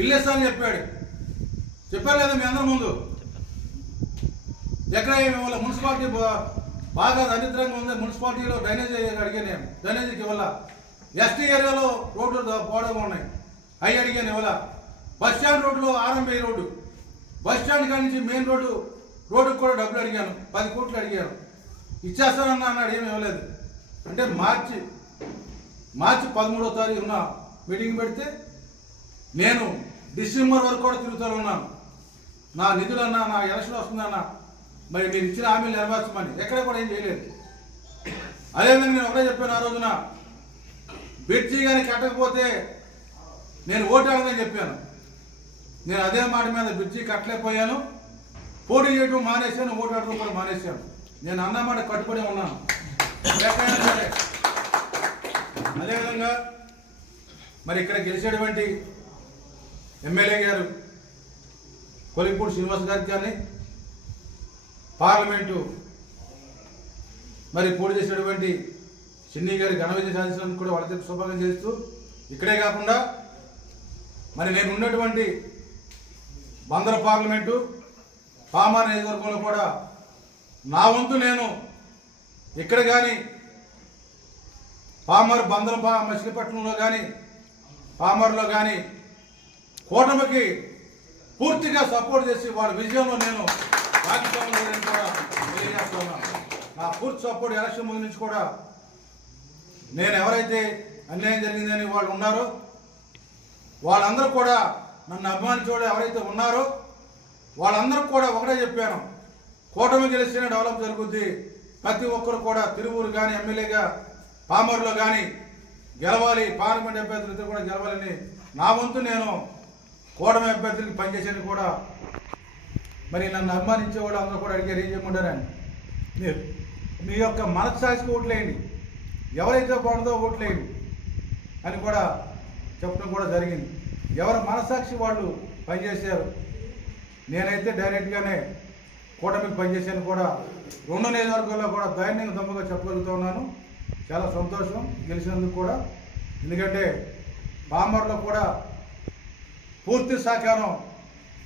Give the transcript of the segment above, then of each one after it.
ఇల్లు ఇస్తా అని చెప్పారు లేదా మీ అందరి ముందు. ఎక్కడ ఇవాళ మున్సిపాలిటీ బాగా దరిద్రంగా ఉంది, మున్సిపాలిటీలో డ్రైనేజ్ అడిగాను నేను, డ్రైనేజీకి ఇవాళ ఎస్టీ ఏరియాలో రోడ్లు పోవడంగా ఉన్నాయి, అవి అడిగాను ఇవాళ. బస్ స్టాండ్ రోడ్లో ఆర్ఎంబై రోడ్డు, బస్ స్టాండ్ కాడి నుంచి మెయిన్ రోడ్డుకు కూడా డబ్బులు అడిగాను, 10 కోట్లు అడిగాను. ఇచ్చేస్తానన్నా అన్నాడు, ఏమి ఇవ్వలేదు. అంటే మార్చి 13వ తారీఖున మీటింగ్ పెడితే నేను డిసెంబర్ వరకు కూడా తిరుగుతూ ఉన్నాను. నా నిధులన్నా, నా ఎలక్షన్ వస్తుందన్నా, మరి మీరు ఇచ్చిన హామీలు నెరవేర్చమని. ఎక్కడ కూడా ఏం చేయలేదు. అదేవిధంగా నేను ఒకటే చెప్పాను ఆ రోజున, బ్రిడ్జి కానీ కట్టకపోతే నేను ఓటు అడగదని చెప్పాను. నేను అదే మాట మీద బ్రిడ్జి కట్టలేకపోయాను, పోటీ చేయడం మానేశాను, ఓటు అడగడం కూడా మానేశాను. నేను అన్నమాట కట్టుబడి ఉన్నాను ఎక్కడైనా సరే. అదేవిధంగా మరి ఇక్కడ గెలిచేటువంటి ఎమ్మెల్యే గారు కొలిపూడి శ్రీనివాస్ గారికి కానీ, పార్లమెంటు మరి పోటీ చేసినటువంటి చిన్ని గారి ఘన విజయం సాధించినందుకు కూడా వాళ్ళకి శుభాకాంక్షలు చేస్తూ, ఇక్కడే కాకుండా మరి నేను ఉన్నటువంటి బందర పార్లమెంటు పామార్ నియోజకవర్గంలో కూడా నా వంతు నేను ఇక్కడ కానీ పామర్ బందర మచిలీపట్నంలో కానీ పామర్లో కానీ కూటమికి పూర్తిగా సపోర్ట్ చేసి వాళ్ళ విజయంలో నేను భాగస్వామ్యం కూడా తెలియజేస్తున్నాను. నా పూర్తి సపోర్ట్ ఎలక్షన్ ముందు నుంచి కూడా నేను ఎవరైతే అన్యాయం జరిగిందని వాళ్ళు ఉన్నారో వాళ్ళందరూ కూడా నన్ను అభిమానించేవాడు ఎవరైతే ఉన్నారో వాళ్ళందరూ కూడా ఒకటే చెప్పాను, కూటమి గెలిస్తేనే డెవలప్ జరుగుద్ది. ప్రతి ఒక్కరు కూడా తిరువూరు కానీ ఎమ్మెల్యేగా పామర్లో కానీ గెలవాలి, పార్లమెంట్ అభ్యర్థులతో కూడా గెలవాలని నా వంతు నేను కూటమి అభ్యర్థులకి పనిచేసేది కూడా. మరి నన్ను అభిమానించే వాళ్ళు అందరూ కూడా అడిగారు, ఏం చేయమంటారని. మీరు మీ యొక్క మనస్సాక్షికి ఓట్లేయండి, ఎవరైతే బాగుందో ఓట్లేయండి అని కూడా చెప్పడం కూడా జరిగింది. ఎవరు మనస్సాక్షి వాళ్ళు పనిచేశారు. నేనైతే డైరెక్ట్గానే కూటమికి పనిచేశాను కూడా. 2 నియోజకవర్గాల్లో కూడా ధైర్యంగా దమ్ముగా చెప్పగలుగుతూ ఉన్నాను. చాలా సంతోషం గెలిచినందుకు కూడా. ఎందుకంటే పామర్లో కూడా పూర్తి సహకారం,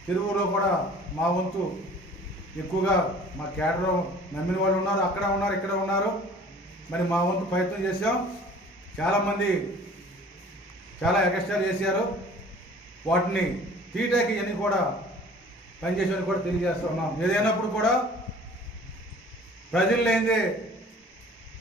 తిరువురులో కూడా మా వంతు ఎక్కువగా మా కేడర్ నమ్మిన వాళ్ళు ఉన్నారు, అక్కడ ఉన్నారు, ఇక్కడ ఉన్నారు. మరి మా వంతు ప్రయత్నం చేశాం. చాలామంది చాలా ఎగస్ట్రాలు చేశారు, వాటిని తీటాకి ఇవన్నీ కూడా పనిచేసేది కూడా తెలియజేస్తూ ఉన్నాం. ఏదైనప్పుడు కూడా ప్రజలు లేనిదే